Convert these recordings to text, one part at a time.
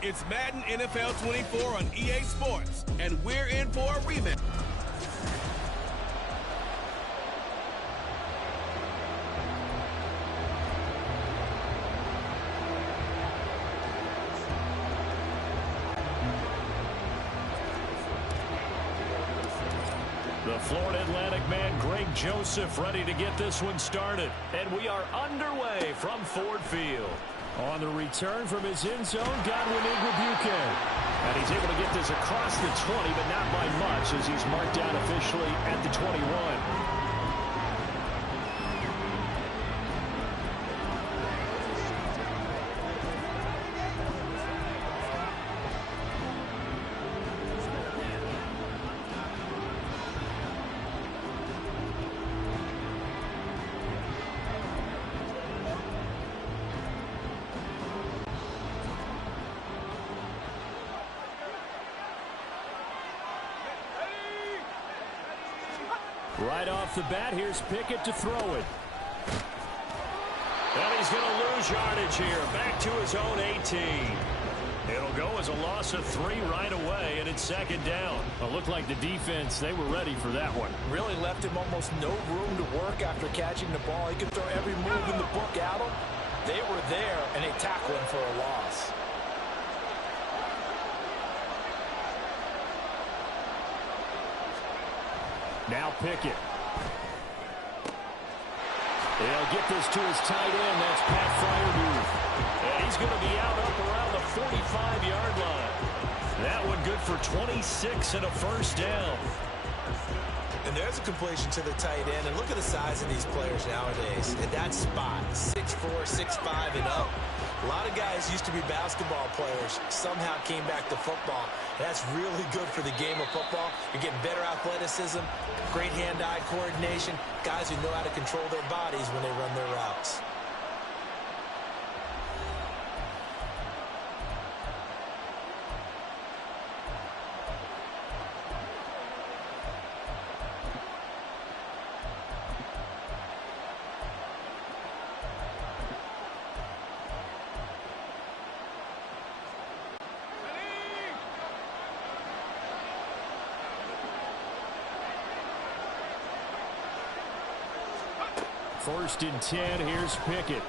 It's Madden NFL 24 on EA Sports, and we're in for a rematch. The Florida Atlantic man, Greg Joseph, ready to get this one started. And we are underway from Ford Field. On the return from his end zone, Godwin Igwebuike. And he's able to get this across the 20, but not by much as he's marked down officially at the 21. Right off the bat, here's Pickett to throw it. And he's going to lose yardage here. Back to his own 18. It'll go as a loss of 3 right away, and it's second down. It looked like the defense, they were ready for that one. Really left him almost no room to work after catching the ball. He could throw every move in the book at him. They were there, and they tackled him for a loss. Now Pickett. They'll get this to his tight end. That's Pat Freiermuth. And he's going to be out up around the 45-yard line. That one good for 26 and a first down. And there's a completion to the tight end. And look at the size of these players nowadays. At that spot, 6'4", 6'5", and up. A lot of guys used to be basketball players, somehow came back to football. That's really good for the game of football. You're getting better athleticism, great hand-eye coordination, guys who know how to control their bodies when they run their routes. First and 10, here's Pickett.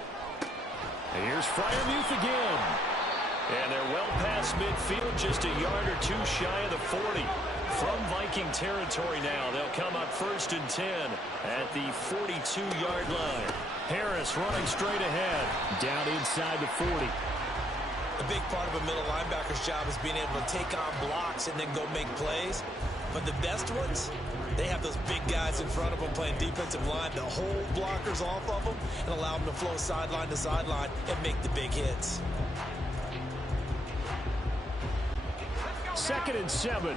And here's Freiermuth again. And they're well past midfield, just a yard or two shy of the 40. From Viking territory now, they'll come up first and 10 at the 42-yard line. Harris running straight ahead, down inside the 40. A big part of a middle linebacker's job is being able to take on blocks and then go make plays. But the best ones, they have those big guys in front of them playing defensive line to hold blockers off of them and allow them to flow sideline to sideline and make the big hits. 2nd and 7.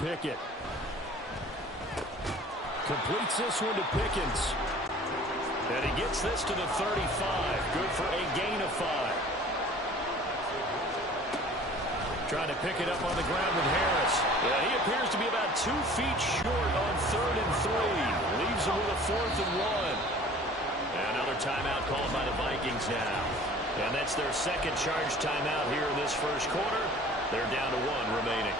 Pickett. Completes this one to Pickens. And he gets this to the 35. Good for a gain of 5. Trying to pick it up on the ground with Harris. Yeah, he appears to be about 2 feet short on 3rd and 3. Leaves him with a 4th and 1. And another timeout called by the Vikings now. And that's their second charge timeout here in this first quarter. They're down to 1 remaining.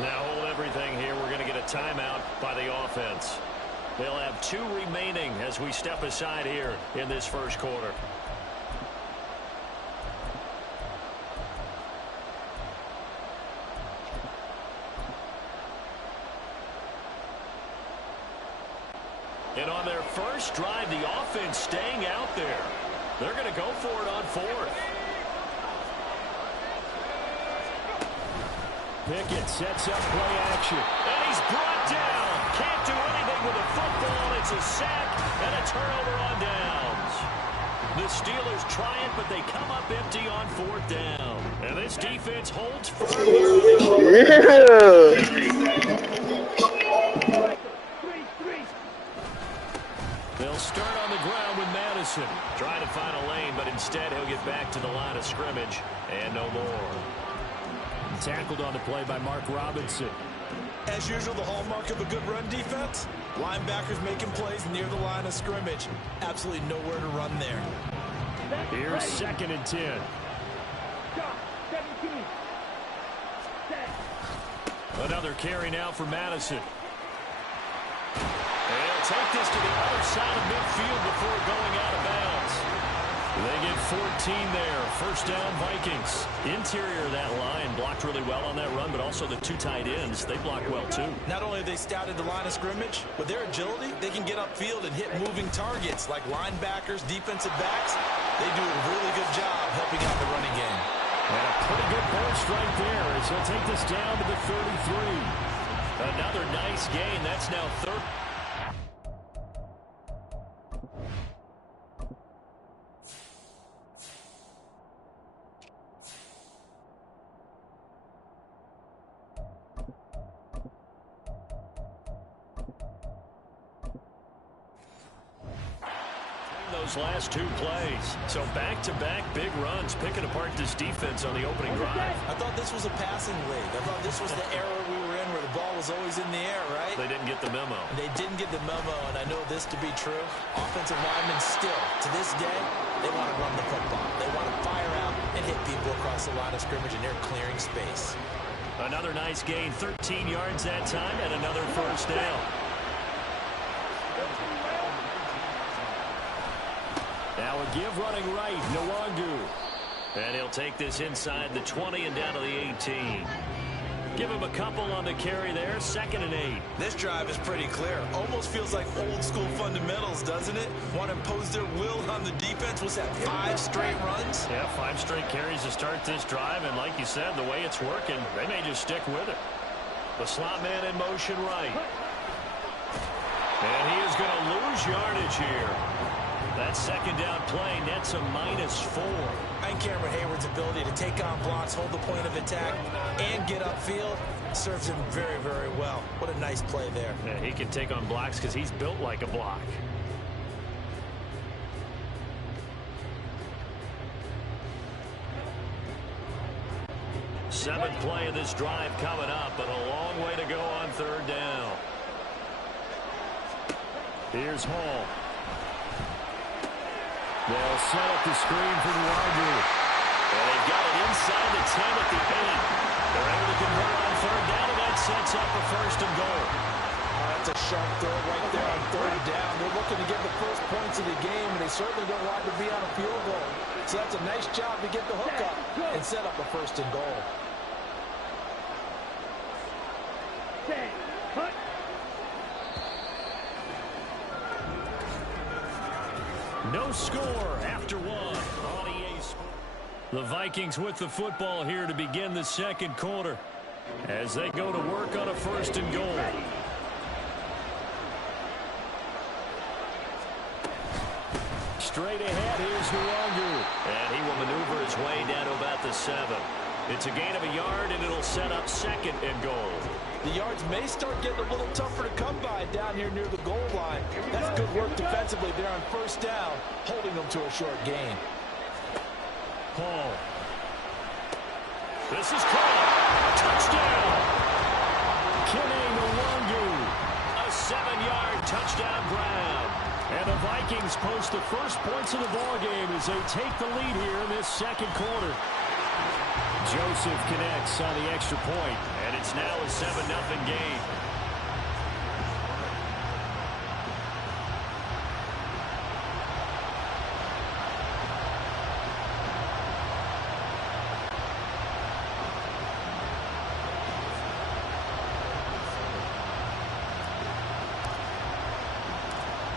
Now hold everything here. We're going to get a timeout by the offense. They'll have 2 remaining as we step aside here in this first quarter. And on their first drive, the offense staying out there. They're going to go for it on 4th. Pickett sets up play action. And he's brought down. Can't do anything with the football. It's a sack and a turnover on downs. The Steelers try it, but they come up empty on 4th down. And this defense holds firm here. They'll start on the ground with Madison. Trying to find a lane, but instead he'll get back to the line of scrimmage. And no more. Tackled on the play by Mark Robinson. As usual, the hallmark of a good run defense, linebackers making plays near the line of scrimmage. Absolutely nowhere to run there. Here's 2nd and 10. Another carry now for Madison. And he'll take this to the other side of midfield before going out of bounds. They get 14 there. First down, Vikings. Interior of that line blocked really well on that run, but also the 2 tight ends, they block well too. Not only have they scouted the line of scrimmage, with their agility, they can get upfield and hit moving targets like linebackers, defensive backs. They do a really good job helping out the running game. And a pretty good burst right there as he'll take this down to the 33. Another nice gain. That's now 3rd. Those last 2 plays. So back-to-back big runs, picking apart this defense on the opening drive. I thought this was a passing league. I thought this was the era we were in where the ball was always in the air, right? They didn't get the memo. They didn't get the memo, and I know this to be true. Offensive linemen still, to this day, they want to run the football. They want to fire out and hit people across the line of scrimmage, and they're clearing space. Another nice gain, 13 yards that time, and another first down. Now a give running right, Nwangu. And he'll take this inside the 20 and down to the 18. Give him a couple on the carry there, 2nd and 8. This drive is pretty clear. Almost feels like old school fundamentals, doesn't it? Want to impose their will on the defense. What's that, 5 straight runs? Yeah, 5 straight carries to start this drive. And like you said, the way it's working, they may just stick with it. The slot man in motion right. And he is going to lose yardage here. That 2nd down play nets a -4. And Cameron Hayward's ability to take on blocks, hold the point of attack, and get upfield serves him very, very well. What a nice play there. Yeah, he can take on blocks because he's built like a block. Seventh play of this drive coming up, but a long way to go on 3rd down. Here's Hall. They'll set up the screen for Nwangu. And they've got it inside the 10 at the 8. They're able to convert on 3rd down, and that sets up a 1st and goal. That's a sharp throw right there on 3rd down. They're looking to get the first points of the game, and they certainly don't want to be on a field goal. So that's a nice job to get the hook up and set up a 1st and goal. No score after 1 on EA Sports. The Vikings with the football here to begin the 2nd quarter as they go to work on a 1st and goal. Straight ahead, here's Nwangu. And he will maneuver his way down to about the 7. It's a gain of a yard, and it'll set up 2nd and goal. The yards may start getting a little tougher to come by down here near the goal line. That's good work defensively there on 1st down, holding them to a short gain. Hall. This is caught. Touchdown. Kene Nwangu. A 7-yard touchdown grab. And the Vikings post the first points of the ballgame as they take the lead here in this 2nd quarter. Joseph connects on the extra point, and it's now a 7-0 game.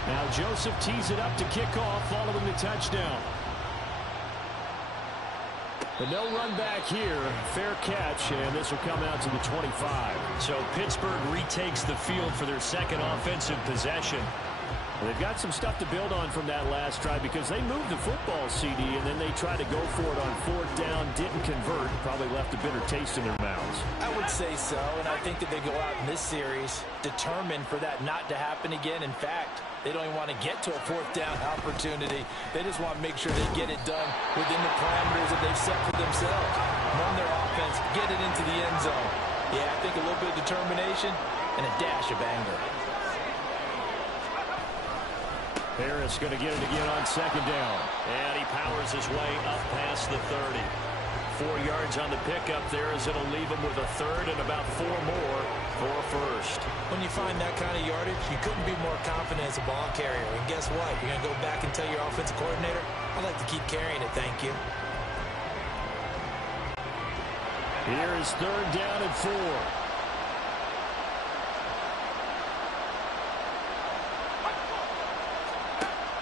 Now Joseph tees it up to kick off following the touchdown. But no run back here. Fair catch, and this will come out to the 25. So Pittsburgh retakes the field for their second offensive possession. They've got some stuff to build on from that last drive because they moved the football, CD, and then they tried to go for it on fourth down, didn't convert, probably left a bitter taste in their mouths. I would say so, and I think that they go out in this series determined for that not to happen again. In fact, they don't even want to get to a fourth down opportunity. They just want to make sure they get it done within the parameters that they've set for themselves. Run their offense, get it into the end zone. Yeah, I think a little bit of determination and a dash of anger. Harris going to get it again on second down. And he powers his way up past the 30. 4 yards on the pickup there as it'll leave him with a third and about 4 more for a first. When you find that kind of yardage, you couldn't be more confident as a ball carrier. And guess what? You're going to go back and tell your offensive coordinator, I'd like to keep carrying it, thank you. Here is third down and 4.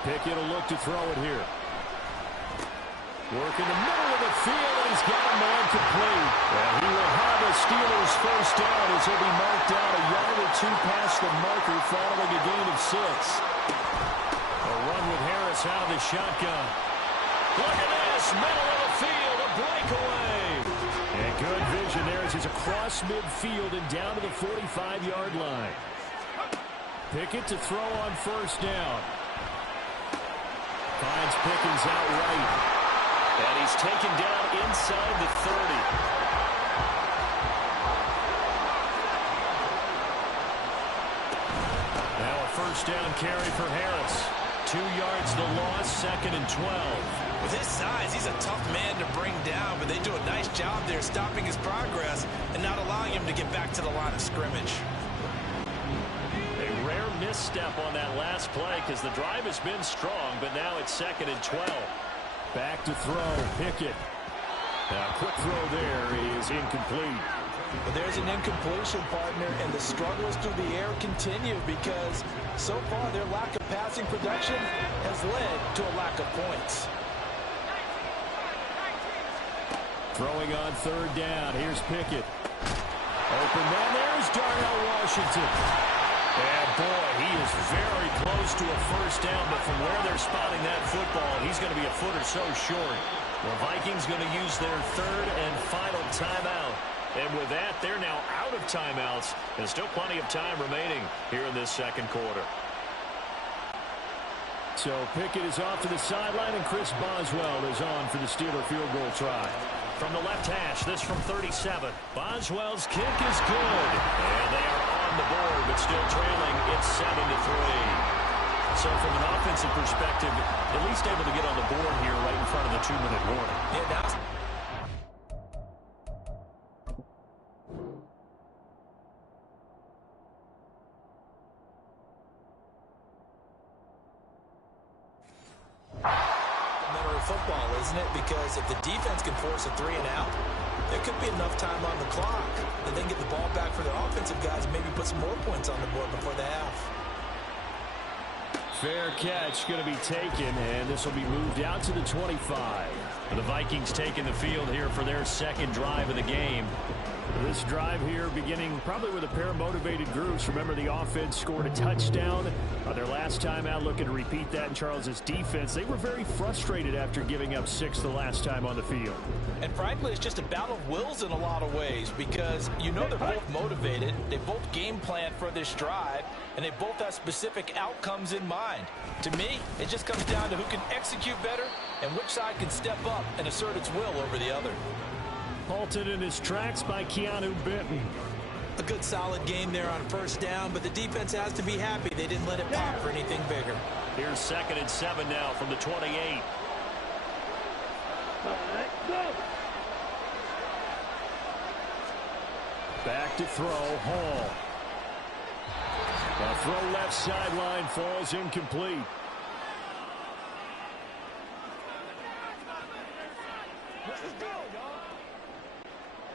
Pickett will look to throw it here. Work in the middle of the field, and he's got a man complete. And he will have a Steelers first down as he'll be marked down a yard or 2 past the marker following a gain of 6. A run with Harris out of the shotgun. Look at this, middle of the field, a breakaway. And good vision there as he's across midfield and down to the 45-yard line. Pickett to throw on first down. Finds Pickens out right. And he's taken down inside the 30. Now a first down carry for Harris. 2 yards the loss, second and 12. With his size, he's a tough man to bring down, but they do a nice job there stopping his progress and not allowing him to get back to the line of scrimmage. Misstep on that last play because the drive has been strong, but now it's second and 12. Back to throw, Pickett. Quick throw there is incomplete. But there's an incompletion, partner, and the struggles through the air continue because so far their lack of passing production has led to a lack of points. Throwing on third down, here's Pickett. Open man, there's Darnell Washington. And boy, he is very close to a first down, but from where they're spotting that football, he's going to be a foot or so short. The Vikings going to use their third and final timeout. And with that, they're now out of timeouts. There's still plenty of time remaining here in this second quarter. So Pickett is off to the sideline, and Chris Boswell is on for the Steeler field goal try. From the left hash, this from 37. Boswell's kick is good. And they are on the board, but still trailing. It's 7-3. So from an offensive perspective, at least able to get on the board here right in front of the 2-minute warning. Yeah, that's... football, isn't it? Because if the defense can force a 3 and out, there could be enough time on the clock that they can get the ball back for their offensive guys and maybe put some more points on the board before the half. Fair catch going to be taken, and this will be moved out to the 25. The Vikings taking the field here for their second drive of the game. This drive here beginning probably with a pair of motivated groups. Remember, the offense scored a touchdown their last time out, looking to repeat that in Charles's defense. They were very frustrated after giving up 6 the last time on the field. And frankly, it's just a battle of wills in a lot of ways because you know they're both motivated. They both game plan for this drive, and they both have specific outcomes in mind. To me, it just comes down to who can execute better and which side can step up and assert its will over the other. Halted in his tracks by Keanu Benton. A good solid game there on first down, but the defense has to be happy they didn't let it pop for anything bigger. Here's 2nd and 7 now from the 28. Back to throw, Hall. The throw left sideline falls incomplete.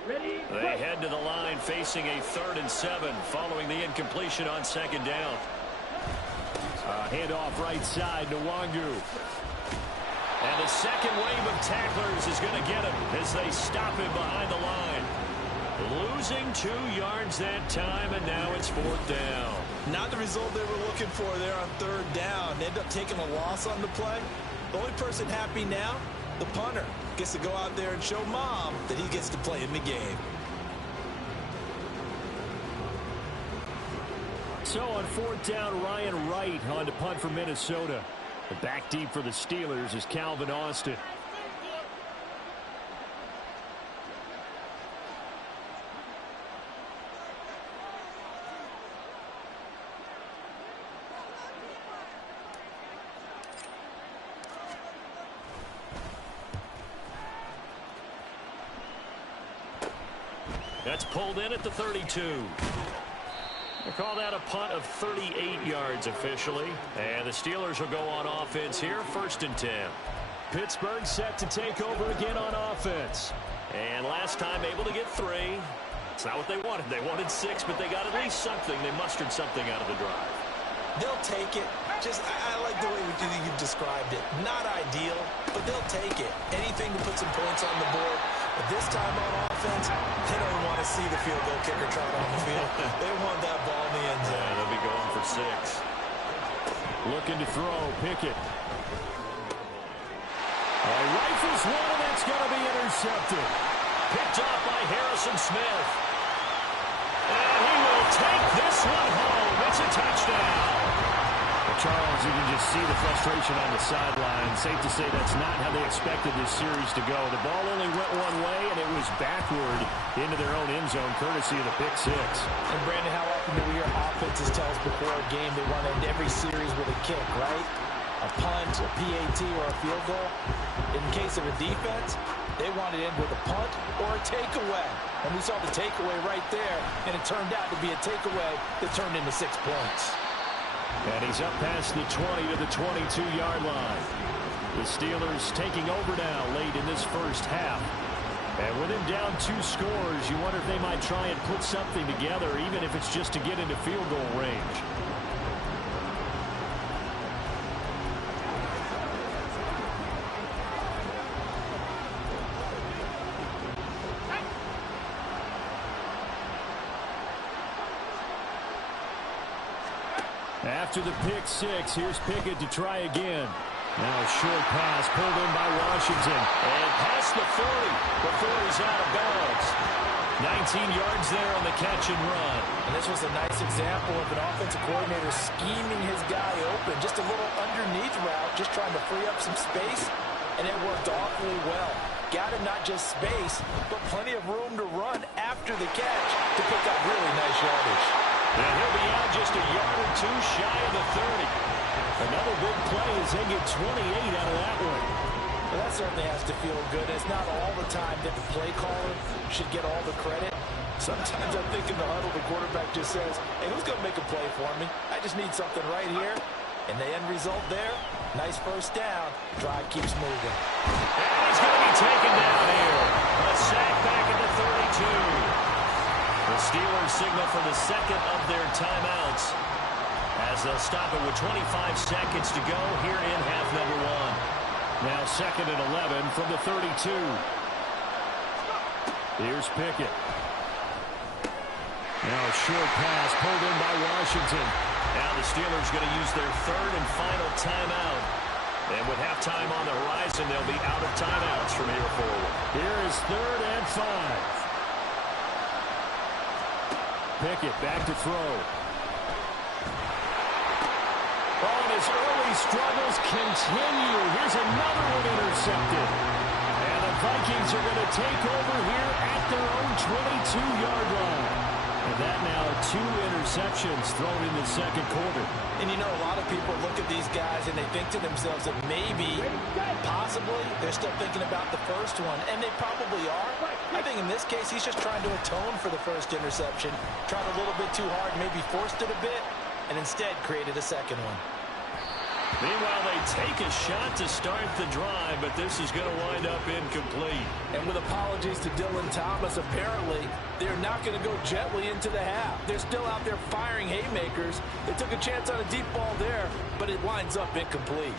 They head to the line facing a 3rd and 7 following the incompletion on 2nd down. Handoff right side to Wangu. And the second wave of tacklers is going to get him as they stop him behind the line. Losing 2 yards that time, and now it's 4th down. Not the result they were looking for there on 3rd down. They end up taking a loss on the play. The only person happy now, the punter, gets to go out there and show Mom that he gets to play in the game. So on 4th down, Ryan Wright on to punt for Minnesota. The back deep for the Steelers is Calvin Austin. That's pulled in at the 32. They call that a punt of 38 yards officially. And the Steelers will go on offense here, 1st and 10. Pittsburgh set to take over again on offense. And last time able to get 3. It's not what they wanted. They wanted 6, but they got at least something. They mustered something out of the drive. They'll take it. I like the way you described it. Not ideal, but they'll take it. Anything to put some points on the board. But this time on offense, they don't want to see the field goal kicker trot on the field. They want that ball in the end zone. Yeah, they'll be going for 6. Looking to throw, Pickett. Rifles one, and that's going to be intercepted. Picked off by Harrison Smith. And he will take this one home. It's a touchdown. Charles, you can just see the frustration on the sideline. Safe to say that's not how they expected this series to go. The ball only went one way, and it was backward into their own end zone, courtesy of the pick 6. And, Brandon, how often do we hear offenses tell us before a game they want to end every series with a kick, right? A punt, a PAT, or a field goal. In case of a defense, they want to end with a punt or a takeaway. And we saw the takeaway right there, and it turned out to be a takeaway that turned into 6 points. And he's up past the 20 to the 22-yard line. The Steelers taking over now late in this first half. And with him down 2 scores, you wonder if they might try and put something together, even if it's just to get into field goal range. After the pick 6, here's Pickett to try again. Now a short pass pulled in by Washington. And past the 40 before he's out of bounds. 19 yards there on the catch and run. And this was a nice example of an offensive coordinator scheming his guy open. Just a little underneath route, just trying to free up some space. And it worked awfully well. Got him not just space, but plenty of room to run after the catch to pick up really nice yardage. And he'll be out just a yard or 2 shy of the 30. Another big play as they get 28 out of that one. Well, that certainly has to feel good. It's not all the time that the play caller should get all the credit. Sometimes I think in the huddle, the quarterback just says, hey, who's going to make a play for me? I just need something right here. And the end result there, nice first down. Drive keeps moving. And he's going to be taken down here. A sack back at the 32. The Steelers signal for the second of their timeouts as they'll stop it with 25 seconds to go here in half number 1. Now 2nd and 11 from the 32. Here's Pickett. Now a short pass pulled in by Washington. Now the Steelers going to use their 3rd and final timeout. And with halftime on the horizon, they'll be out of timeouts from here forward. Here is 3rd and 5. Pickett back to throw. Oh, and his early struggles continue. Here's another one intercepted. And the Vikings are going to take over here at their own 22-yard line. And that now 2 interceptions thrown in the second quarter. And you know, a lot of people look at these guys and they think to themselves that maybe, possibly, they're still thinking about the first one. And they probably are. I think in this case, he's just trying to atone for the first interception. Tried a little bit too hard, maybe forced it a bit, and instead created a second one. Meanwhile, they take a shot to start the drive, but this is going to wind up incomplete. And with apologies to Dylan Thomas, apparently they're not going to go gently into the half. They're still out there firing haymakers. They took a chance on a deep ball there, but it winds up incomplete.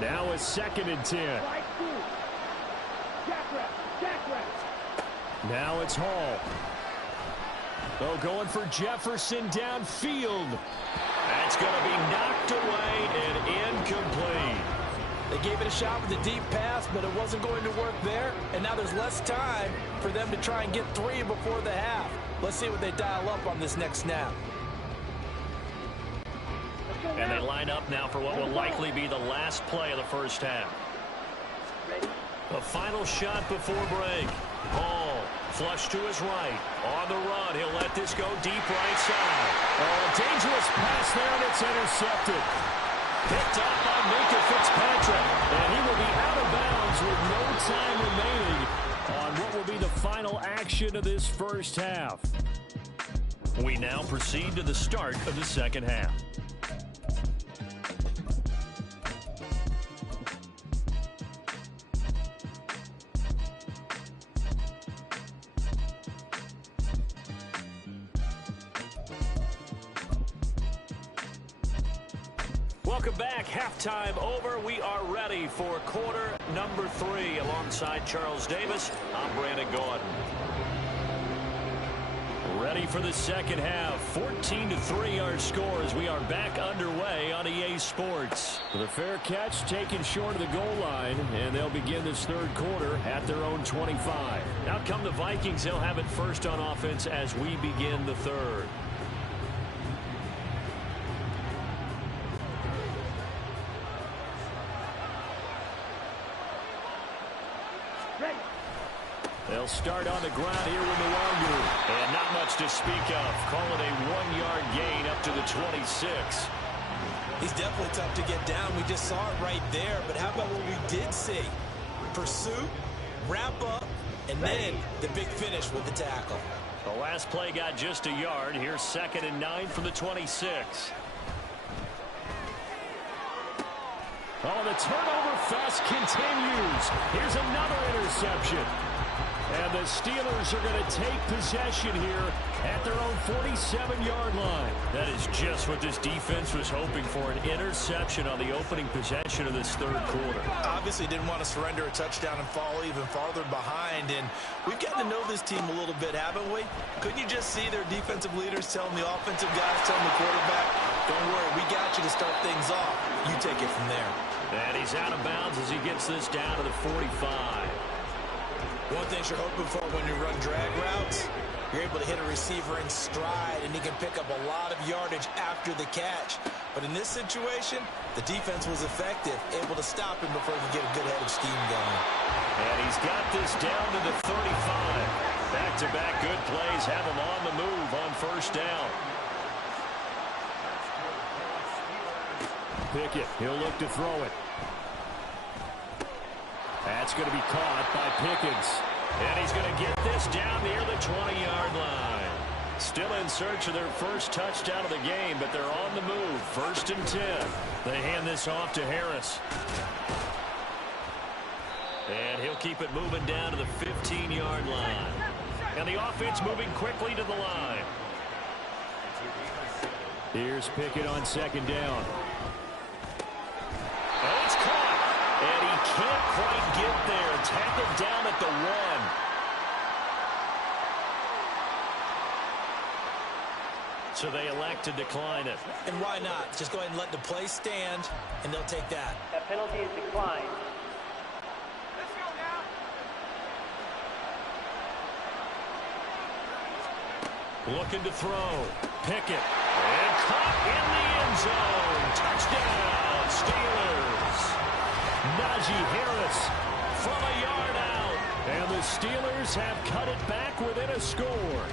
Now a 2nd and 10. Now it's Hall. Oh, going for Jefferson downfield. That's going to be knocked away and incomplete. They gave it a shot with a deep pass, but it wasn't going to work there. And now there's less time for them to try and get 3 before the half. Let's see what they dial up on this next snap. And they line up now for what will likely be the last play of the first half. A final shot before break. Hall, flush to his right. On the run, he'll let this go deep right side. Oh, a dangerous pass there, and it's intercepted. Picked up by Minka Fitzpatrick. And he will be out of bounds with no time remaining on what will be the final action of this first half. We now proceed to the start of the second half. Welcome back. Halftime over. We are ready for quarter number 3. Alongside Charles Davis, I'm Brandon Gordon. Ready for the second half. 14-3 our score as we are back underway on EA Sports. The fair catch taken short of the goal line, and they'll begin this third quarter at their own 25. Out come the Vikings. They'll have it first on offense as we begin the third. They'll start on the ground here with the longer. And not much to speak of. Call it a 1-yard gain up to the 26. He's definitely tough to get down. We just saw it right there. But how about what we did see? Pursuit, wrap up, and then the big finish with the tackle. The last play got just a yard. Here's 2nd and 9 from the 26. Oh, the turnover fest continues. Here's another interception. And the Steelers are going to take possession here at their own 47-yard line. That is just what this defense was hoping for, an interception on the opening possession of this third quarter. Obviously didn't want to surrender a touchdown and fall even farther behind. And we've gotten to know this team a little bit, haven't we? Couldn't you just see their defensive leaders telling the offensive guys, telling the quarterback, don't worry, we got you to start things off. You take it from there. And he's out of bounds as he gets this down to the 45. One thing you're hoping for when you run drag routes, you're able to hit a receiver in stride, and he can pick up a lot of yardage after the catch. But in this situation, the defense was effective, able to stop him before he could get a good head of steam going. And he's got this down to the 35. Back-to-back good plays have him on the move on first down. Pickett, he'll look to throw it. That's going to be caught by Pickens. And he's going to get this down near the 20-yard line. Still in search of their first touchdown of the game, but they're on the move. 1st and 10. They hand this off to Harris. And he'll keep it moving down to the 15-yard line. And the offense moving quickly to the line. Here's Pickett on 2nd down. Oh, it's caught. And he can't quite get there. Tackled down at the 1. So they elect to decline it. And why not? Just go ahead and let the play stand, and they'll take that. That penalty is declined. Let's go now. Looking to throw. Pickett. And caught in the end zone. Touchdown, Steelers. Najee Harris from a yard out. And the Steelers have cut it back within a score.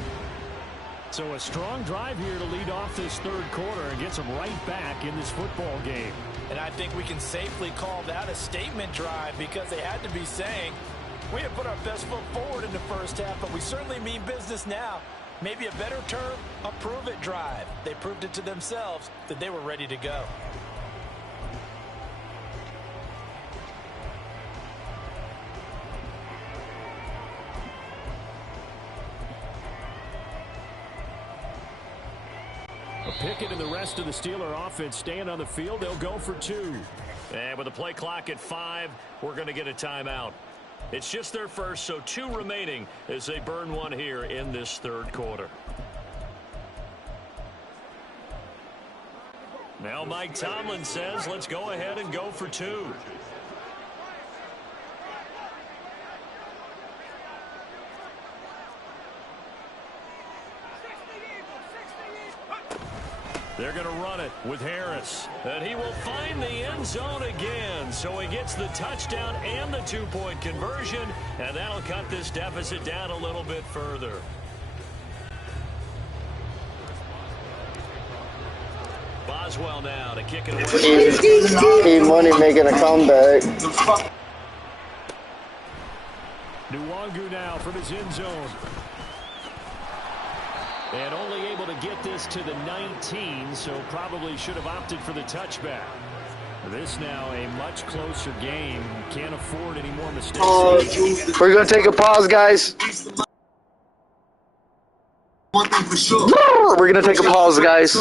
So a strong drive here to lead off this third quarter and gets them right back in this football game. And I think we can safely call that a statement drive because they had to be saying, we have put our best foot forward in the first half, but we certainly mean business now. Maybe a better term, a prove-it drive. They proved it to themselves that they were ready to go. Pickett and the rest of the Steeler offense staying on the field. They'll go for 2. And with the play clock at 5, we're going to get a timeout. It's just their first, so 2 remaining as they burn one here in this third quarter. Now Mike Tomlin says, let's go ahead and go for 2. They're going to run it with Harris. And he will find the end zone again. So he gets the touchdown and the 2-point conversion. And that'll cut this deficit down a little bit further. Boswell now to kick it away. E-Money making a comeback. Nwangu now from his end zone. And only able to get this to the 19, so probably should have opted for the touchback. This now a much closer game. Can't afford any more mistakes. We're going to take a pause, guys. One thing for sure. We're going to take a pause, guys.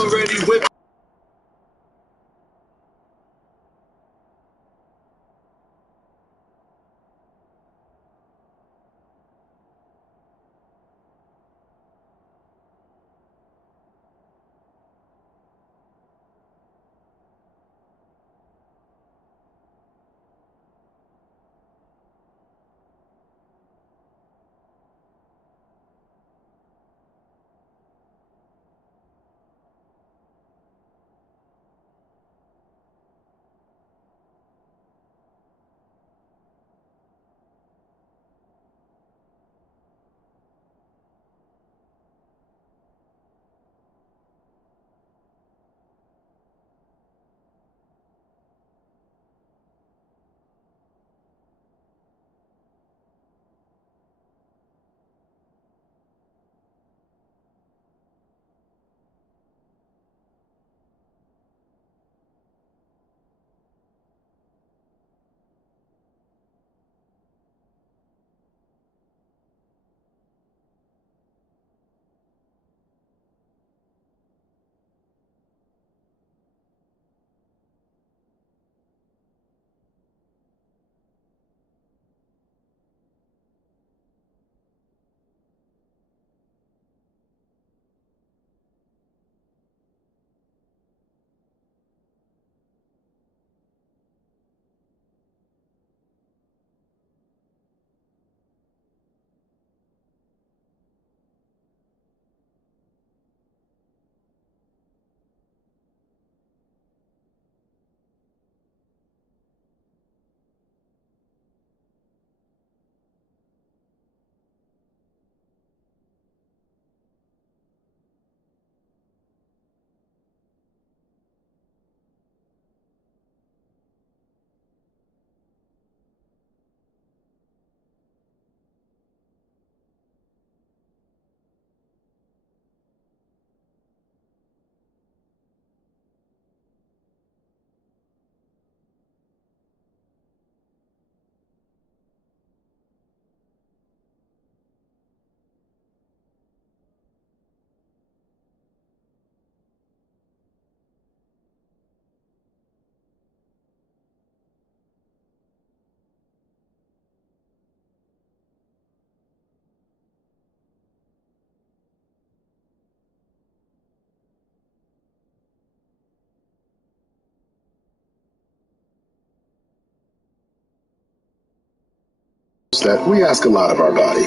That we ask a lot of our body.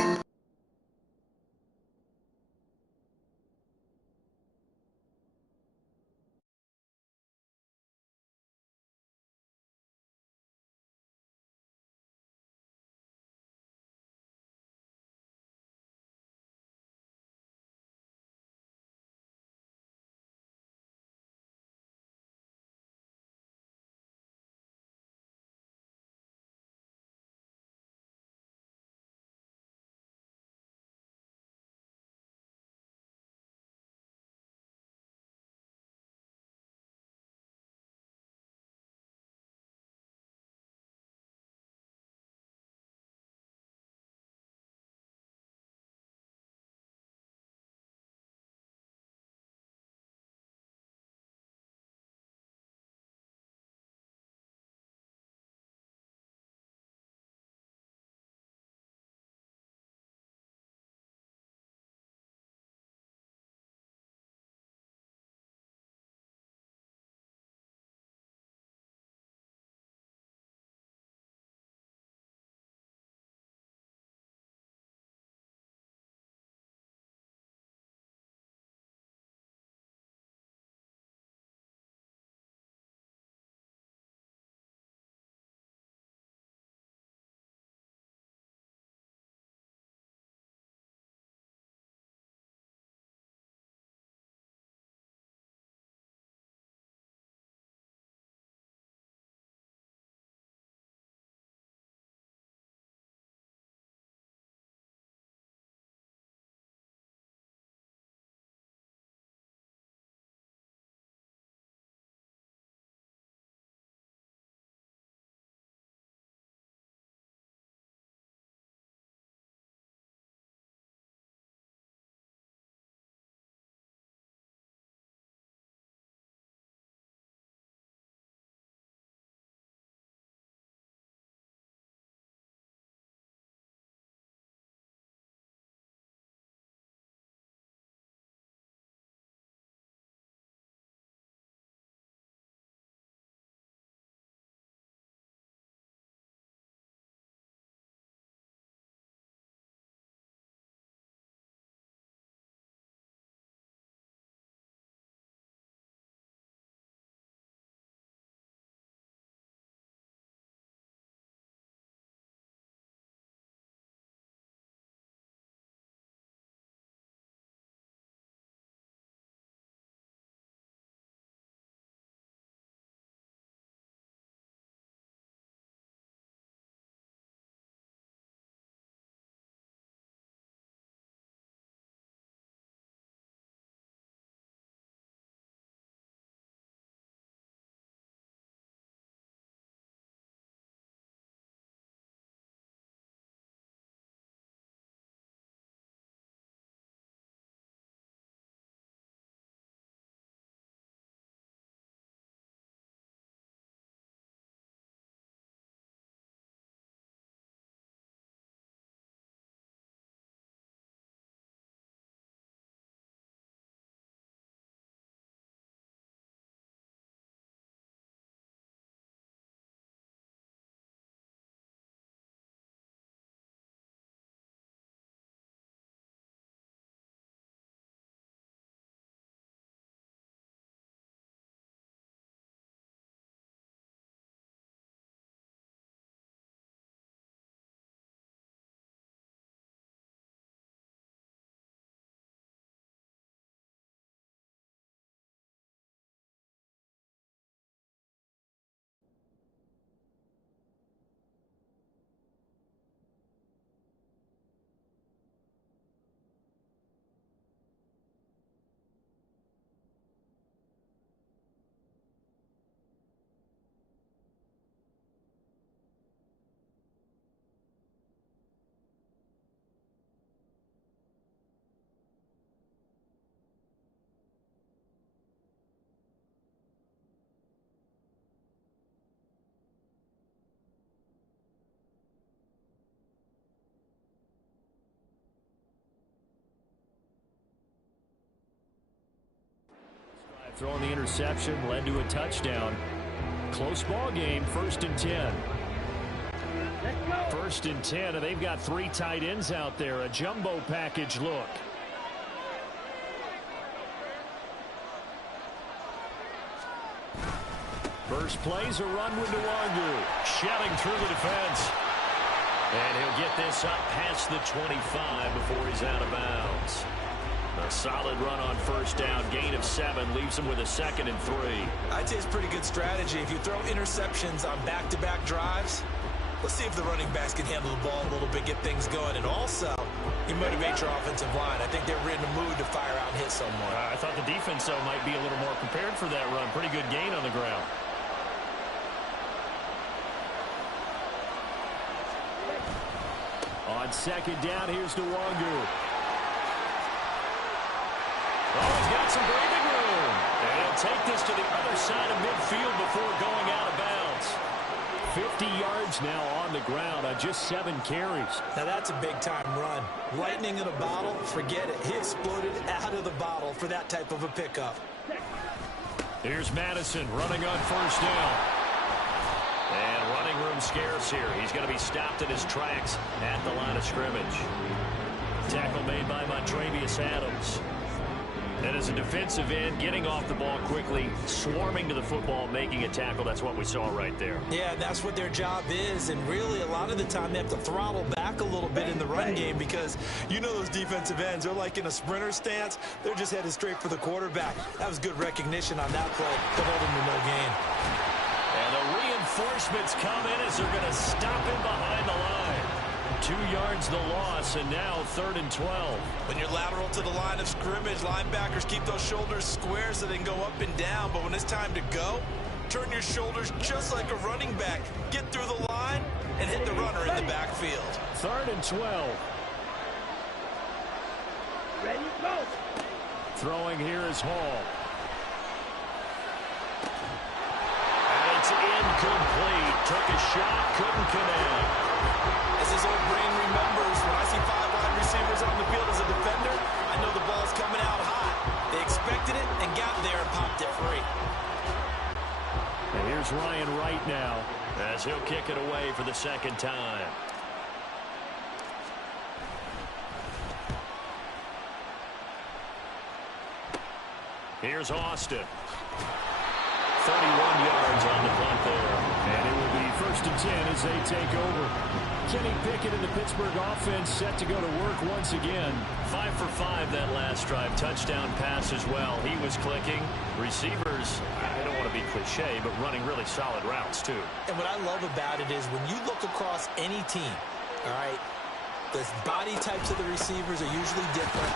Throwing the interception led to a touchdown. Close ball game, 1st and 10. 1st and 10, and they've got 3 tight ends out there. A jumbo package look. First play's a run with Nwangu. Shelling through the defense. And he'll get this up past the 25 before he's out of bounds. A solid run on 1st down. Gain of 7 leaves him with a 2nd and 3. I'd say it's pretty good strategy. If you throw interceptions on back-to-back drives, let's see if the running backs can handle the ball a little bit, get things going. And also, you motivate your offensive line. I think they're in the mood to fire out and hit someone. I thought the defense, though, might be a little more prepared for that run. Pretty good gain on the ground. On 2nd down, here's Nwangu. Oh, he's got some breathing room. And he'll take this to the other side of midfield before going out of bounds. 50 yards now on the ground on just 7 carries. Now that's a big-time run. Lightning in a bottle, forget it. He exploded out of the bottle for that type of a pickup. Here's Madison running on 1st down. And running room scarce here. He's going to be stopped in his tracks at the line of scrimmage. Tackle made by Montravius Adams. And as a defensive end, getting off the ball quickly, swarming to the football, making a tackle. That's what we saw right there. Yeah, that's what their job is. And really, a lot of the time, they have to throttle back a little bit in the run game because you know those defensive ends, they're like in a sprinter stance. They're just headed straight for the quarterback. That was good recognition on that play to hold him to no gain. And the reinforcements come in as they're going to stop him behind the line. 2 yards the loss, and now 3rd and 12. When you're lateral to the line of scrimmage, linebackers keep those shoulders square so they can go up and down. But when it's time to go, turn your shoulders just like a running back. Get through the line and hit the runner in the backfield. 3rd and 12. Ready, go. Throwing here is Hall. And it's incomplete. Took a shot, couldn't connect. As his old brain remembers, when I see 5 wide receivers on the field as a defender, I know the ball's coming out hot. They expected it and got there and popped it free. And here's Ryan Wright now as he'll kick it away for the 2nd time. Here's Austin. 31 yards on the punt there. And it will be 1st and 10 as they take over. Kenny Pickett in the Pittsburgh offense set to go to work once again. 5 for 5 that last drive. Touchdown pass as well. He was clicking. Receivers, I don't want to be cliche, but running really solid routes too. And what I love about it is when you look across any team, all right, the body types of the receivers are usually different.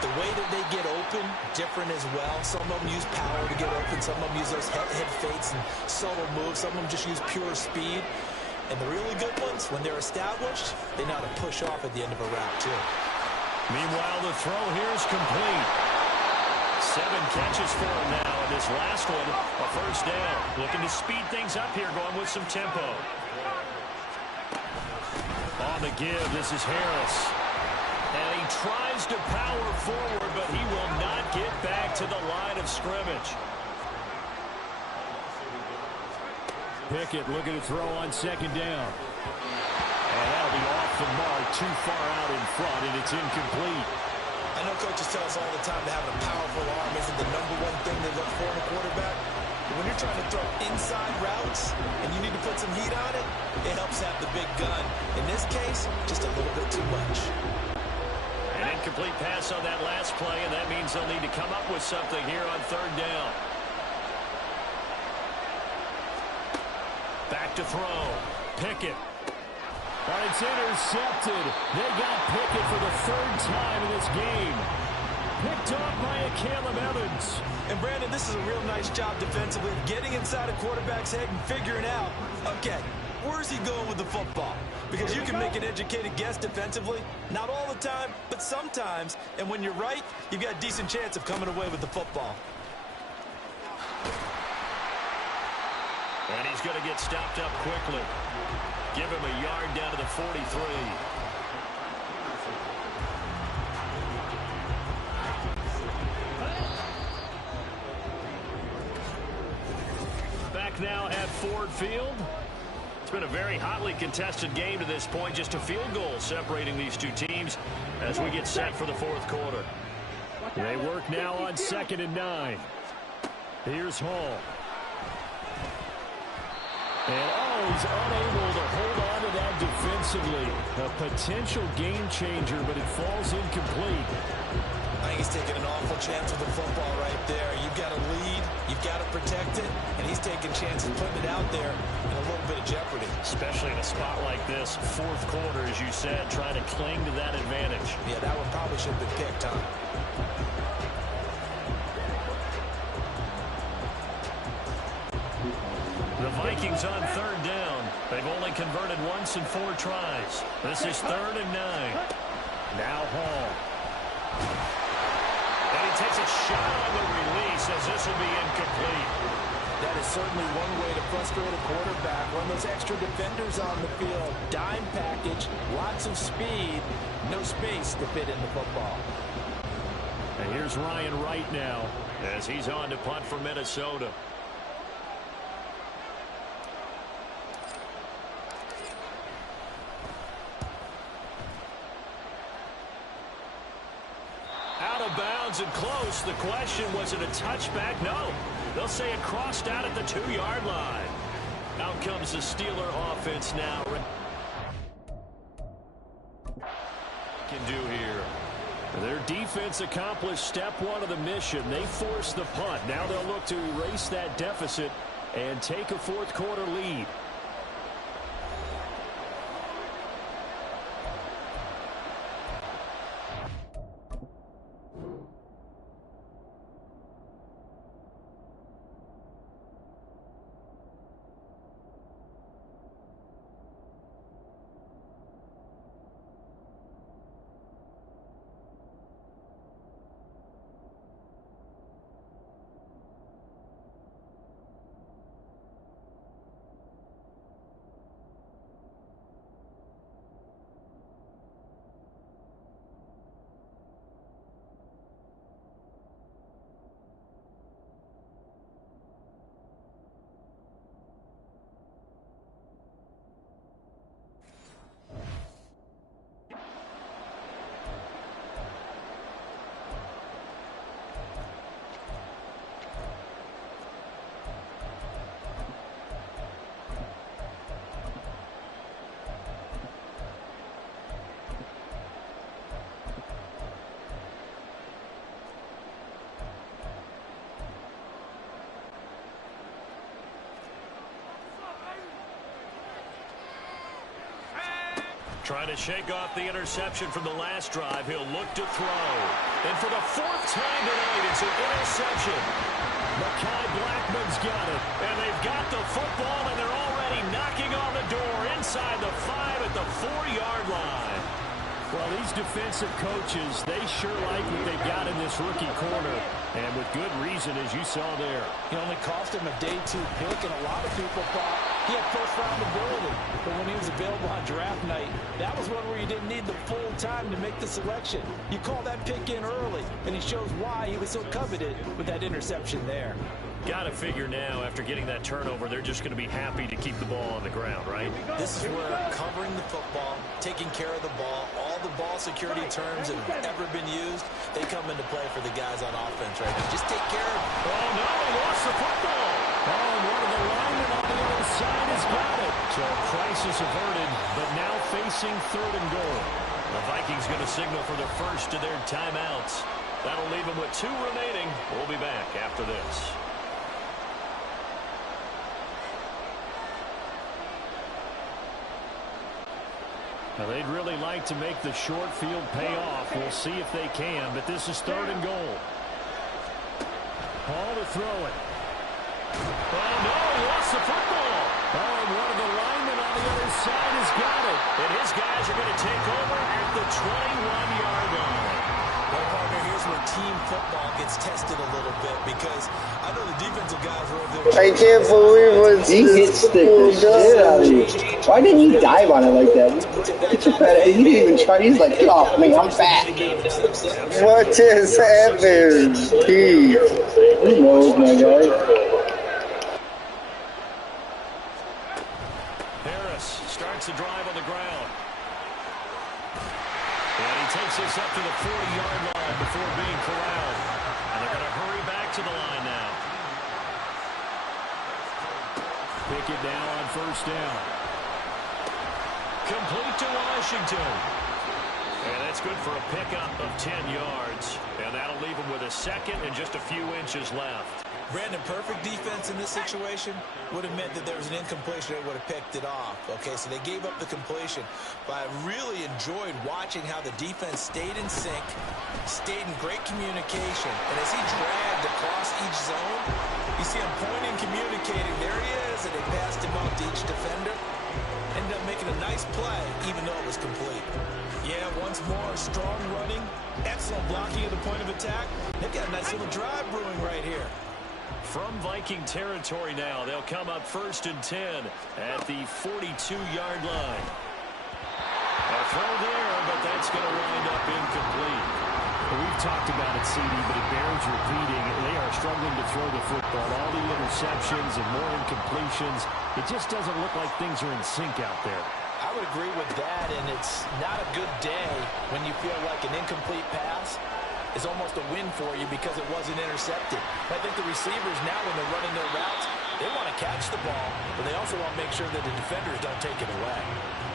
The way that they get open, different as well. Some of them use power to get open. Some of them use those head fakes and subtle moves. Some of them just use pure speed. And the really good ones, when they're established, they know how to push off at the end of a route, too. Meanwhile, the throw here is complete. 7 catches for him now, and this last one, a 1st down. Looking to speed things up here, going with some tempo. On the give, this is Harris. And he tries to power forward, but he will not get back to the line of scrimmage. Pickett looking to throw on 2nd down. And that'll be off the mark, too far out in front, and it's incomplete. I know coaches tell us all the time that having a powerful arm isn't the #1 thing they look for in a quarterback. But when you're trying to throw inside routes and you need to put some heat on it, it helps have the big gun. In this case, just a little bit too much. An incomplete pass on that last play, and that means they'll need to come up with something here on 3rd down. Back to throw. Pickett. But it's intercepted. They got Pickett for the 3rd time in this game. Picked off by Caleb Evans. And, Brandon, this is a real nice job defensively, getting inside a quarterback's head and figuring out, okay, where's he going with the football? Because you can make an educated guess defensively, not all the time, but sometimes. And when you're right, you've got a decent chance of coming away with the football. And he's going to get stopped up quickly. Give him a yard down to the 43. back now at Ford Field. It's been a very hotly contested game to this point. Just a field goal separating these two teams as we get set for the fourth quarter. They work now on 2nd and 9. Here's Hall. And he's unable to hold on to that defensively. A potential game changer, but it falls incomplete. I think he's taking an awful chance with the football right there. You've got to lead, you've got to protect it, and he's taking chances putting it out there in a little bit of jeopardy. Especially in a spot like this, fourth quarter, as you said, trying to cling to that advantage. Yeah, that one probably should have been picked, huh? The Vikings on 3rd down. They've only converted once in 4 tries. This is 3rd and 9. Now Hall. And he takes a shot on the release as this will be incomplete. That is certainly one way to frustrate a quarterback. Run those extra defenders on the field. Dime package, lots of speed, no space to fit in the football. And here's Ryan Wright now as he's on to punt for Minnesota. Out of bounds and close. The question, was it a touchback? No. They'll say it crossed out at the 2-yard line. Out comes the Steeler offense now. Can do here. Their defense accomplished step 1 of the mission. They forced the punt. Now they'll look to erase that deficit and take a fourth quarter lead. Trying to shake off the interception from the last drive. He'll look to throw. And for the 4th time tonight, it's an interception. Mekhi Blackman's got it. And they've got the football, and they're already knocking on the door inside the 5 at the 4-yard line. Well, these defensive coaches, they sure like what they've got in this rookie corner. And with good reason, as you saw there. It only cost him a day 2 pick, and a lot of people thought he had first-round ability. But when he was available on draft night, that was one where you didn't need the full time to make the selection. You call that pick in early, and he shows why he was so coveted with that interception there. Got to figure now, after getting that turnover, they're just going to be happy to keep the ball on the ground, right? This is where covering the football, taking care of the ball, all the ball security terms that have ever been used, they come into play for the guys on offense right now. Just take care of it. Oh, no, he lost the football. Oh, and one of the linemen on the other side has got it. So crisis averted, but now facing 3rd and goal. The Vikings going to signal for the first of their timeouts. That'll leave them with 2 remaining. We'll be back after this. Now, they'd really like to make the short field pay off. We'll see if they can, but this is 3rd and goal. Hall to throw it. Oh, no, he lost the football. Oh, and one of the linemen on the other side has got it. And his guys are going to take over at the 21-yard line. Well, partner, here's where team football gets tested a little bit because I know the defensive guys were over there. I can't believe what he hit the shit out of you. Why didn't you dive on it like that? He didn't even try. He's like, get off me, I'm fat. What just happened? He knows, my guy. takes us up to the 40-yard line before being corralled. And they're going to hurry back to the line now. Pick it down on first down. Complete to Washington. And that's good for a pickup of 10 yards. And that'll leave him with a second and just a few inches left. Brandon, perfect defense in this situation would have meant that there was an incompletion that would have picked it off. Okay, so they gave up the completion. But I really enjoyed watching how the defense stayed in sync, stayed in great communication. And as he dragged across each zone, you see him pointing, communicating. There he is, and they passed him up to each defender. Ended up making a nice play, even though it was complete. Yeah, once more, strong running, excellent blocking at the point of attack. They've got a nice little drive brewing right here. From Viking territory now, they'll come up 1st and 10 at the 42-yard line. A throw there, but that's going to wind up incomplete. Well, we've talked about it, CD, but it bears repeating. They are struggling to throw the football. All the interceptions and more incompletions. It just doesn't look like things are in sync out there. I would agree with that, and it's not a good day when you feel like an incomplete pass is almost a win for you because it wasn't intercepted. I think the receivers now, when they're running their routes, they want to catch the ball, but they also want to make sure that the defenders don't take it away.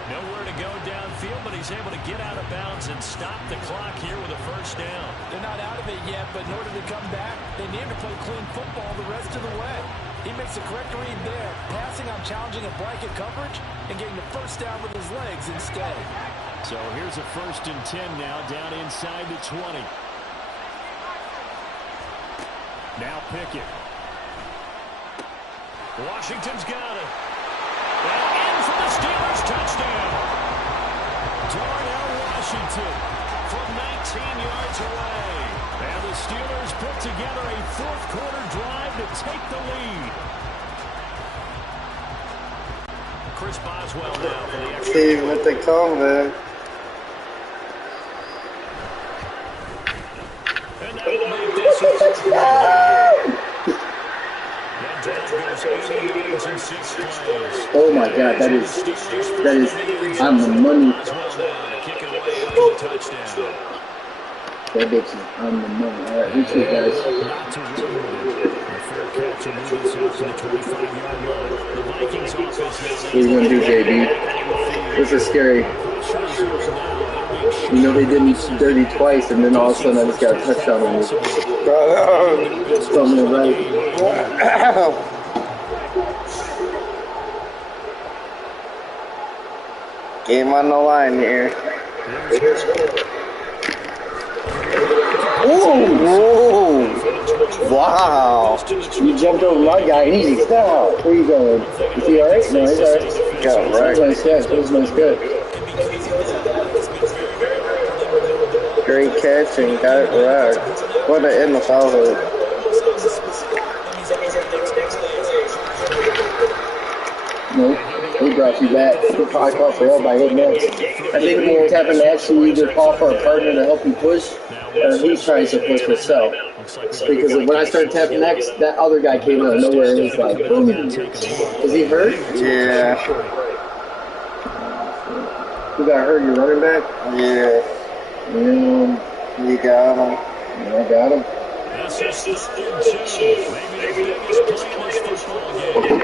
Nowhere to go downfield, but he's able to get out of bounds and stop the clock here with a first down. They're not out of it yet, but in order to come back, they need to play clean football the rest of the way. He makes the correct read there, passing on challenging a blanket coverage and getting the first down with his legs instead. So here's a 1st and 10 now, down inside the 20. Now Pickett. Washington's got it. And in for the Steelers touchdown. Darnell Washington from 19 yards away. And the Steelers put together a 4th quarter drive to take the lead. Chris Boswell now for the extra. See what they call, man. And that will make this a Oh my God, that is on the money. That bitch is on the money. All right, we two guys. What are you gonna do, JB? This is scary. You know they did me dirty twice, and then all of a sudden I just got a touchdown on you. Something right. Game on the line here. Ooh! Wow! You jumped over my guy and he's down. Where you going? Is he alright? No, he's alright. Got him right. Nice catch. That was nice catch. Great catch and got it right. What an in the foul hook. Nope. He brought you back. He probably called for help by hitting us. I think he's having to actually either call for a partner to help you push, or he tries to push himself. Because when I started tapping X, that other guy came out of nowhere and was like, boom. Is he hurt? Yeah. Who got hurt? Your running back? Yeah. You got him. Yeah, I got him. That's just maybe the biggest play in this football game.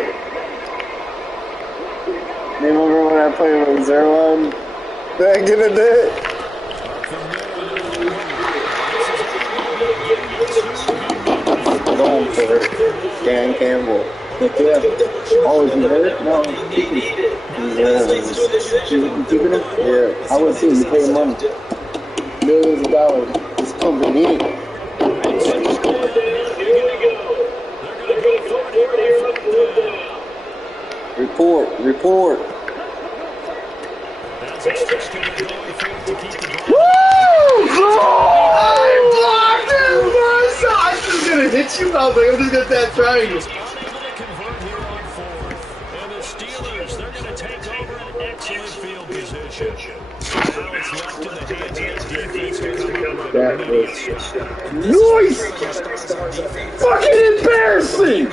Remember when I played with Zerwan back in the day? Going for it. Dan Campbell. Yeah. Oh, is he hurt? No, you keeping him? Yeah. I would see him pay money. Millions of dollars. This company. Report. Woo! I blocked him! I was just gonna hit you. I was like, I'm just gonna that triangle. And the Steelers, they're gonna take over an excellent field position. Now it's left in the hands of the defense to come up with that was noise! Fucking embarrassing!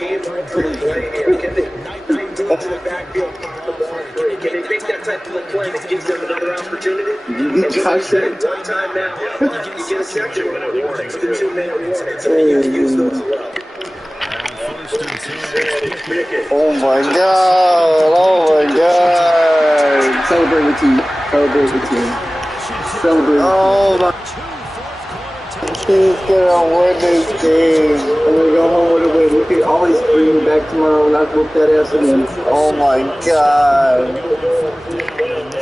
into the backfield. Can they make that type of play that gives them another opportunity? Josh said, Time now. You get a second warning. It's the 2-minute warning. So you got to use those well. First and 10, it's Pickett. oh my God. Oh my God. Celebrate with team. Celebrate with team. Celebrate. Oh my. He's gonna win this game. I'm gonna go home with a win. We can always bring him back tomorrow and I'll whoop that ass again. Oh my God.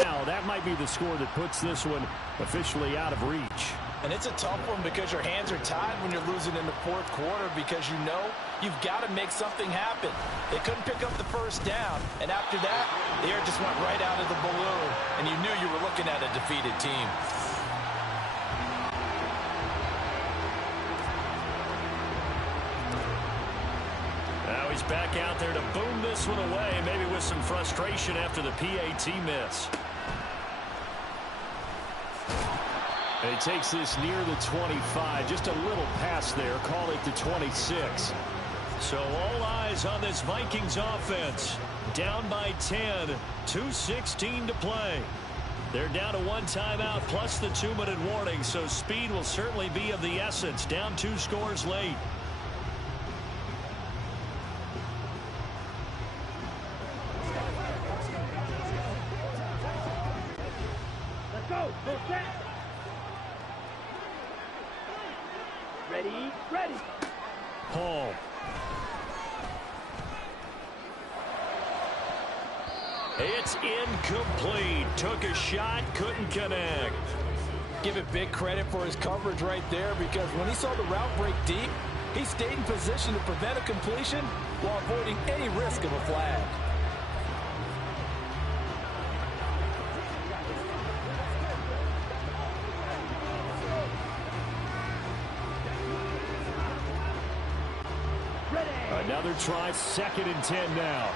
Now that might be the score that puts this one officially out of reach. And it's a tough one because your hands are tied when you're losing in the fourth quarter because you know you've got to make something happen. They couldn't pick up the first down, and after that, the air just went right out of the balloon, and you knew you were looking at a defeated team. Now he's back out there to boom this one away, maybe with some frustration after the PAT miss. And he takes this near the 25, just a little pass there, call it the 26. So all eyes on this Vikings offense. Down by 10, 2:16 to play. They're down to one timeout plus the 2-minute warning, so speed will certainly be of the essence. Down 2 scores late. Let's go. Go set. Ready. Ready. Hall. It's incomplete. Took a shot, couldn't connect. Give it big credit for his coverage right there because when he saw the route break deep, he stayed in position to prevent a completion while avoiding any risk of a flag. Another try, 2nd and 10 now.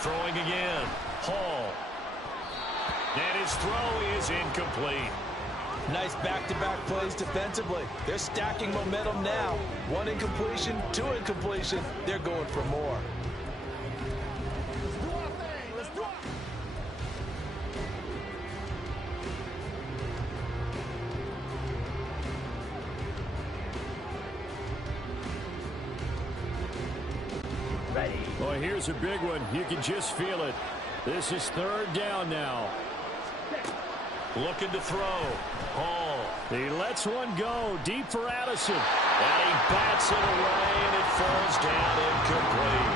Throwing again. Hall. And his throw is incomplete. Nice back-to-back plays defensively. They're stacking momentum now. 1 incompletion, 2 incompletion. They're going for more. Well, here's a big one. You can just feel it. This is 3rd down now. Looking to throw. Hall. He lets one go deep for Addison. And he bats it away, and it falls down incomplete.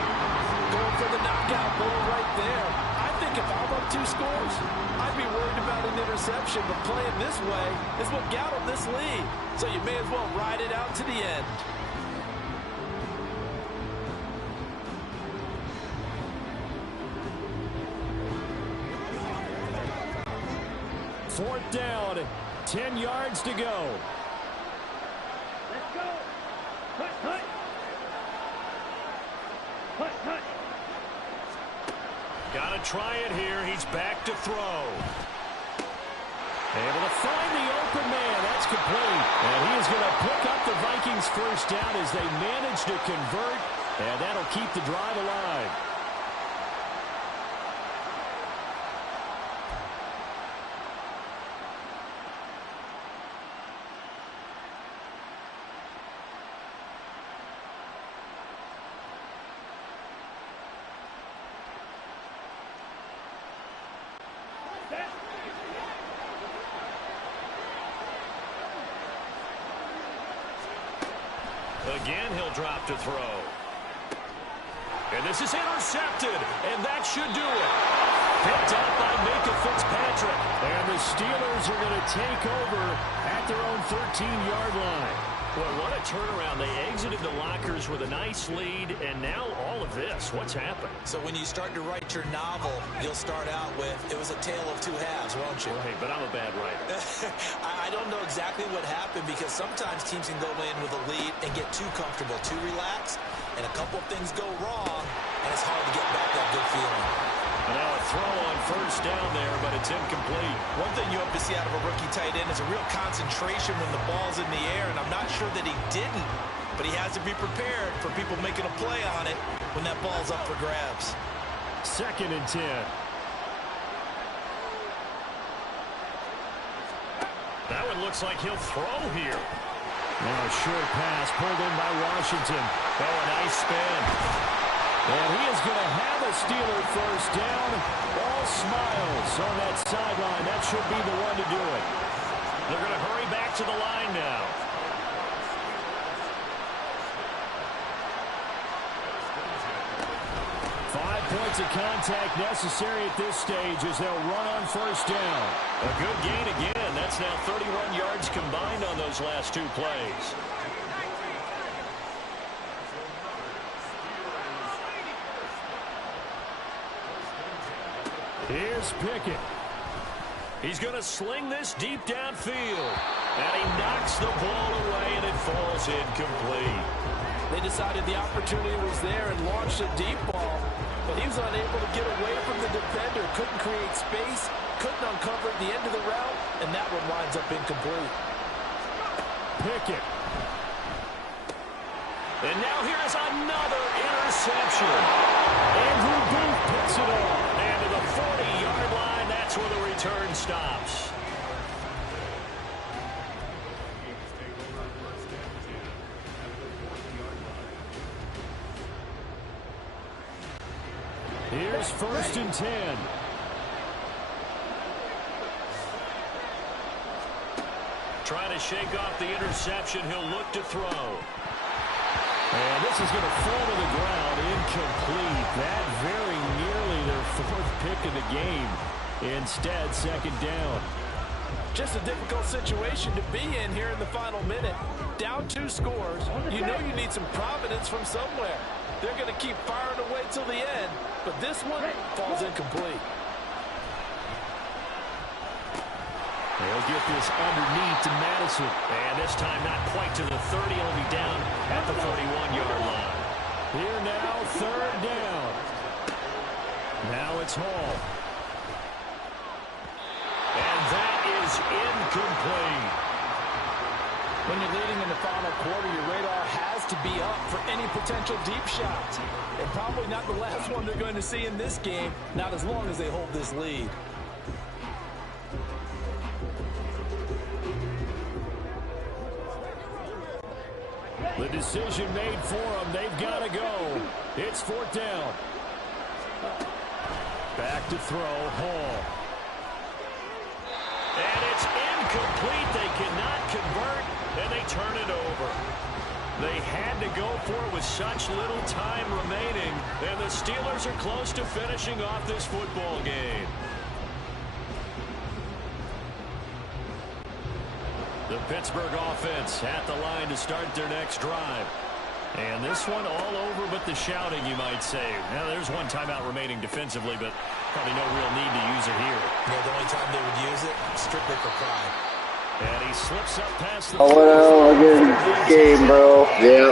Going for the knockout goal right there. I think if I'm up 2 scores, I'd be worried about an interception, but playing this way is what got him this lead. So you may as well ride it out to the end. 4th down, 10 yards to go. Let's go. Cut, cut. Cut, cut. Got to try it here. He's back to throw. Able to find the open man. That's complete. And he is going to pick up the Vikings' first down as they manage to convert. And that'll keep the drive alive. Again, he'll drop to throw. And this is intercepted, and that should do it. Picked up by Micah Fitzpatrick. And the Steelers are going to take over at their own 13-yard line. Boy, what a turnaround. They exited the lockers with a nice lead, and now all of this. What's happened? So when you start to write your novel, you'll start out with, it was a tale of 2 halves, won't you? Right, but I'm a bad writer. I don't know exactly what happened because sometimes teams can go in with a lead and get too comfortable, too relaxed, and a couple of things go wrong, and it's hard to get back that good feeling. And now a throw on 1st down there, but it's incomplete. One thing you hope to see out of a rookie tight end is a real concentration when the ball's in the air, and I'm not sure that he didn't, but he has to be prepared for people making a play on it when that ball's up for grabs. 2nd and 10. That one looks like he'll throw here. Now a short pass pulled in by Washington. Oh, a nice spin. And he is going to have a Steeler first down. All smiles on that sideline. That should be the one to do it. They're going to hurry back to the line now. Points of contact necessary at this stage as they'll run on first down. A good gain again. That's now 31 yards combined on those last 2 plays. Here's Pickett. He's going to sling this deep downfield. And he knocks the ball away, and it falls incomplete. They decided the opportunity was there and launched a deep ball, but he was unable to get away from the defender, couldn't create space, couldn't uncover the end of the route, and that one winds up incomplete. Pickett. And now here is another interception. Andrew Booth picks it off. And to the 40-yard line, that's where the return stops. Here's 1st and 10. Trying to shake off the interception. He'll look to throw. And this is going to fall to the ground. Incomplete. That very nearly their 4th pick of the game. Instead, 2nd down. Just a difficult situation to be in here in the final minute. Down 2 scores. You know you need some providence from somewhere. They're going to keep firing away till the end, but this one falls incomplete. They'll get this underneath to Madison. And this time not quite to the 30. He'll be down at the 41-yard line. Here now, 3rd down. Now it's Hall. And that is incomplete. When you're leading in the final quarter, your radar has to be up for any potential deep shots. And probably not the last one they're going to see in this game, not as long as they hold this lead. The decision made for them. They've got to go. It's 4th down. Back to throw, Hall. And it's incomplete. They cannot convert, and they turn it over. They had to go for it with such little time remaining, and the Steelers are close to finishing off this football game. The Pittsburgh offense at the line to start their next drive. And this one all over but the shouting, you might say. Now, there's one timeout remaining defensively, but probably no real need to use it here. Yeah, the only time they would use it, strictly for pride. And he slips up past the... I went out again game, bro. Yeah.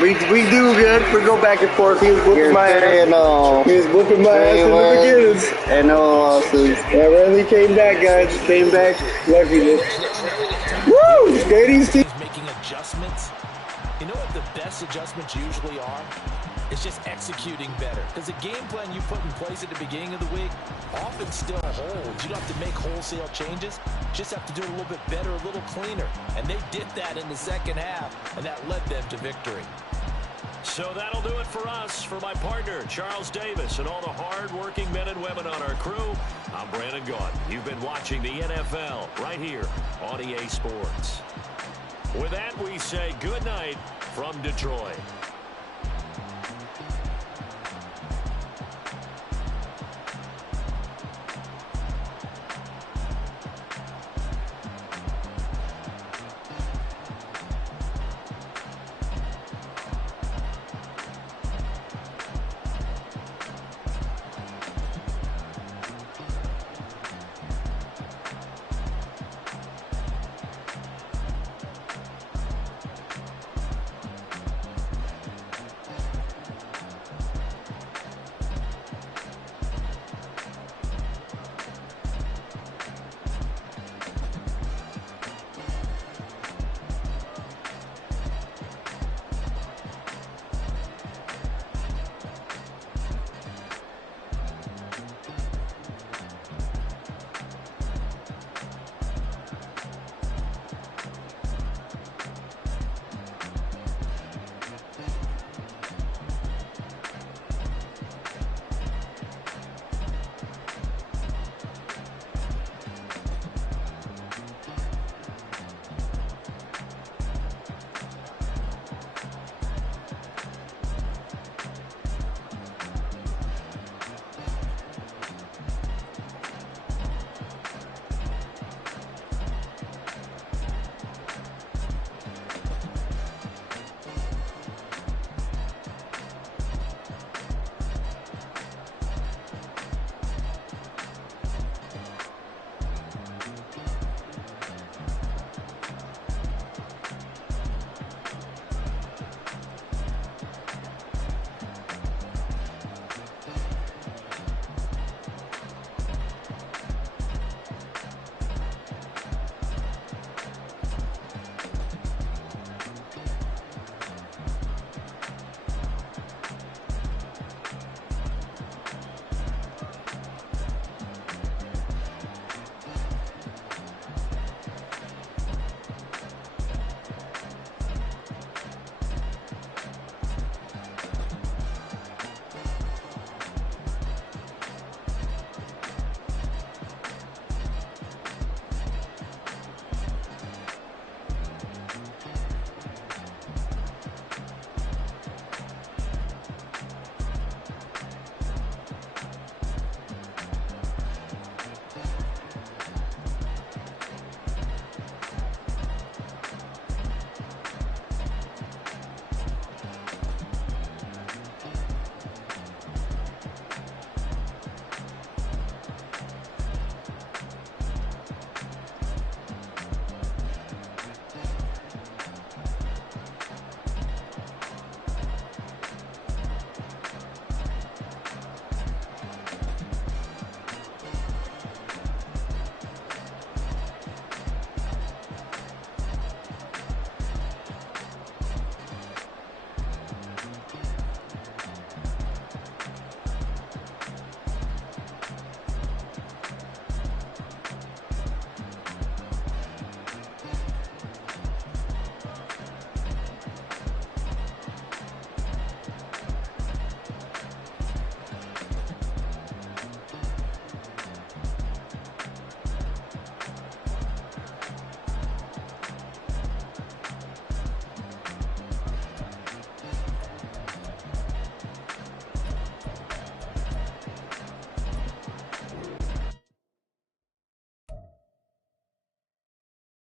We do good. We go back and forth. He was whooping my ass. He was whooping my ass in the beginnings. And no losses. Yeah, Randy came back, guys. Came back. Lucky. Woo! Skating team. Making adjustments. You know what the best adjustments usually are? It's just executing better. Because the game plan you put in place at the beginning of the week often still holds. You don't have to make wholesale changes. Just have to do it a little bit better, a little cleaner. And they did that in the second half, and that led them to victory. So that'll do it for us. For my partner, Charles Davis, and all the hard-working men and women on our crew, I'm Brandon Gaudin. You've been watching the NFL right here on EA Sports. With that, we say good night from Detroit.